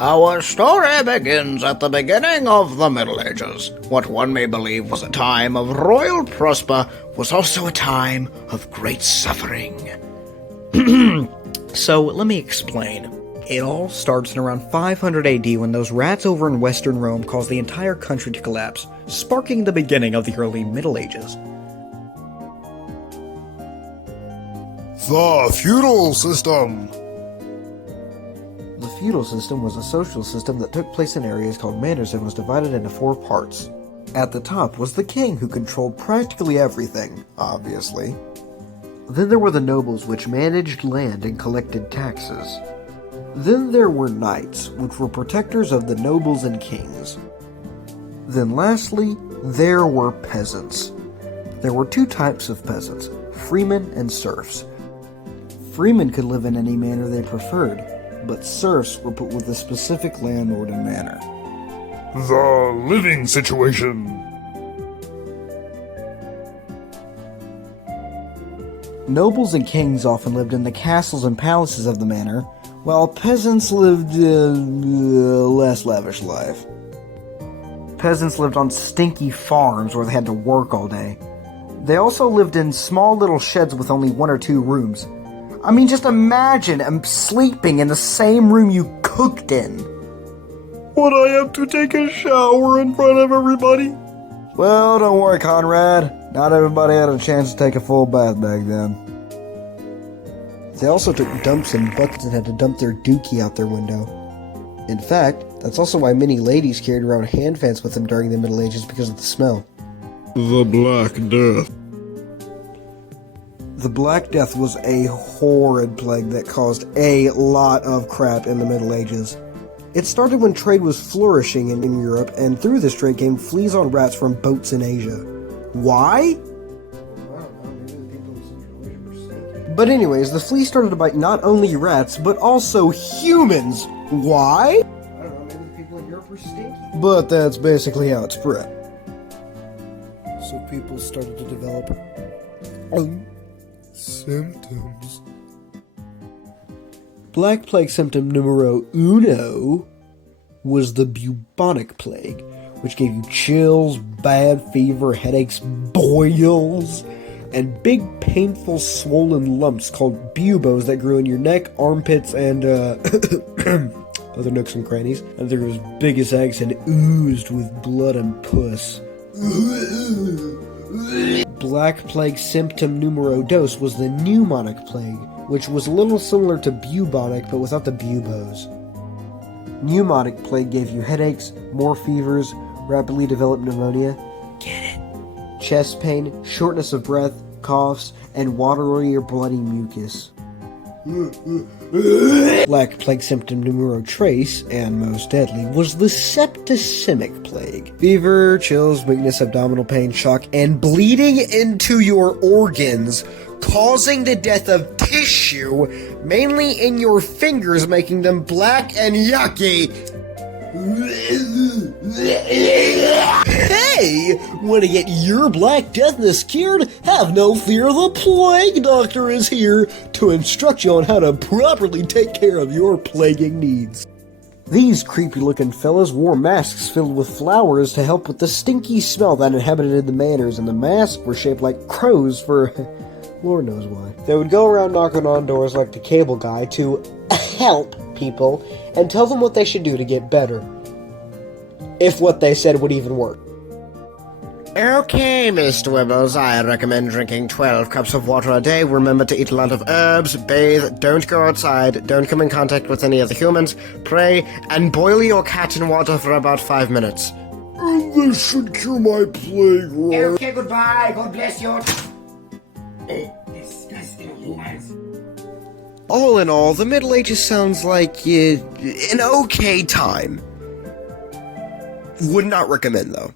Our story begins at the beginning of the Middle Ages. What one may believe was a time of royal prosper was also a time of great suffering. So, let me explain. It all starts in around 500 AD when those rats over in Western Rome caused the entire country to collapse, sparking the beginning of the early Middle Ages. The feudal system. The feudal system was a social system that took place in areas called manors and was divided into 4 parts. At the top was the king, who controlled practically everything, obviously. Then there were the nobles, which managed land and collected taxes. Then there were knights, which were protectors of the nobles and kings. Then lastly, there were peasants. There were 2 types of peasants, freemen and serfs. Freemen could live in any manor they preferred, but serfs were put with a specific landlord and manor. The living situation. Nobles and kings often lived in the castles and palaces of the manor, while peasants lived a less lavish life. Peasants lived on stinky farms where they had to work all day. They also lived in small little sheds with only 1 or 2 rooms. I mean, just imagine sleeping in the same room you cooked in. Would I have to take a shower in front of everybody? Well, don't worry, Conrad. Not everybody had a chance to take a full bath back then. They also took dumps in buckets and had to dump their dookie out their window. In fact, that's also why many ladies carried around hand fans with them during the Middle Ages because of the smell. The Black Death. The Black Death was a horrid plague that caused a lot of crap in the Middle Ages. It started when trade was flourishing in Europe, and through this trade came fleas on rats from boats in Asia. Why? But anyways, the fleas started to bite not only rats, but also humans. Why? I don't know, maybe the people in Europe were stinky. But that's basically how it spread. So people started to develop symptoms. Black Plague symptom numero uno was the bubonic plague, which gave you chills, bad fever, headaches, boils, and big, painful, swollen lumps called buboes that grew in your neck, armpits, and other nooks and crannies. And they were as big as eggs and oozed with blood and pus. Black Plague symptom numero dos was the pneumonic plague, which was a little similar to bubonic but without the buboes. Pneumonic plague gave you headaches, more fevers, rapidly developed pneumonia, get it, chest pain, shortness of breath, coughs, and watery or bloody mucus. Black Plague symptom numero tres, and most deadly, was the septicemic plague. Fever, chills, weakness, abdominal pain, shock, and bleeding into your organs, causing the death of tissue, mainly in your fingers, making them black and yucky. Hey! Want to get your Black Deathness cured? Have no fear, the Plague Doctor is here to instruct you on how to properly take care of your plaguing needs. These creepy-looking fellas wore masks filled with flowers to help with the stinky smell that inhabited the manors, and the masks were shaped like crows for Lord knows why. They would go around knocking on doors like the cable guy to help people and tell them what they should do to get better. If what they said would even work. Okay, Mr. Wibbles, I recommend drinking 12 cups of water a day. Remember to eat a lot of herbs, bathe, don't go outside, don't come in contact with any other humans, pray, and boil your cat in water for about 5 minutes. And this should cure my plague, right? Okay, goodbye. God bless you. All in all, the Middle Ages sounds like an okay time. Would not recommend, though.